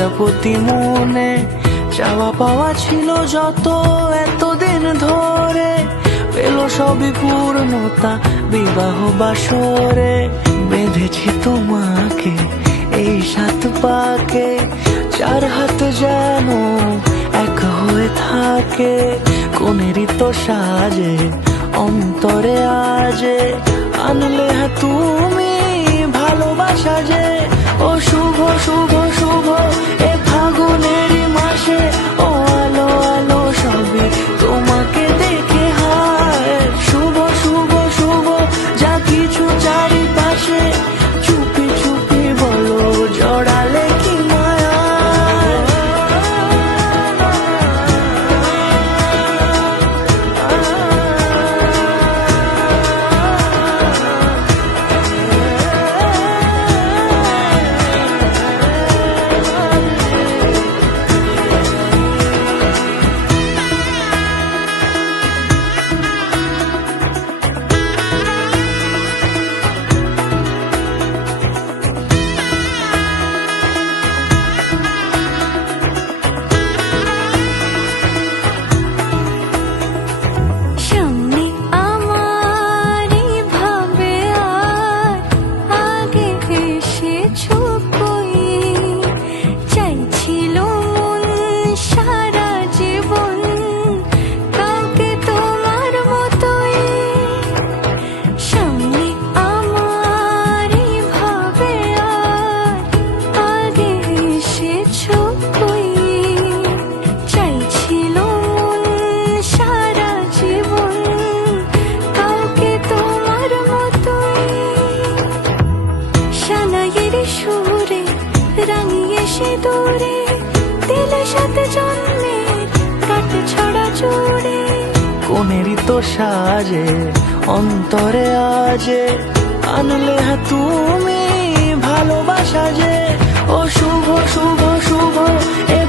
প্রজাপতি মনে চাওয়া পাওয়া ছিল যত এতদিন ধরে, পেল সবই পূর্ণতা বিবাহ বাসরে। বেঁধেছি তোমাকে এই 7 পাকে, 4 হাত যেন এক হয়ে থাকে। কোনেরই তো সাজে অন্তরে আজে আনলে তুমি ভালোবাসা যে। ও শুভ শুভ শুভ এ ফাগুনেরই মাসে, ও আলো আলো সবে তোমাকে দেখে হায়। শুভ শুভ শুভ যা কিছু চারিপাশে, চুপি চুপি বলো জড়ালে কি মায়া। সুরে রাঙিয়ে সে দূরে দিলে 7 জন্মের কাট ছড়া জুড়ে। কোনেরই তো সাজে অন্তরে আজে আনলে তুমি ভালোবাসা যে। ও শুভ শুভ শুভ এ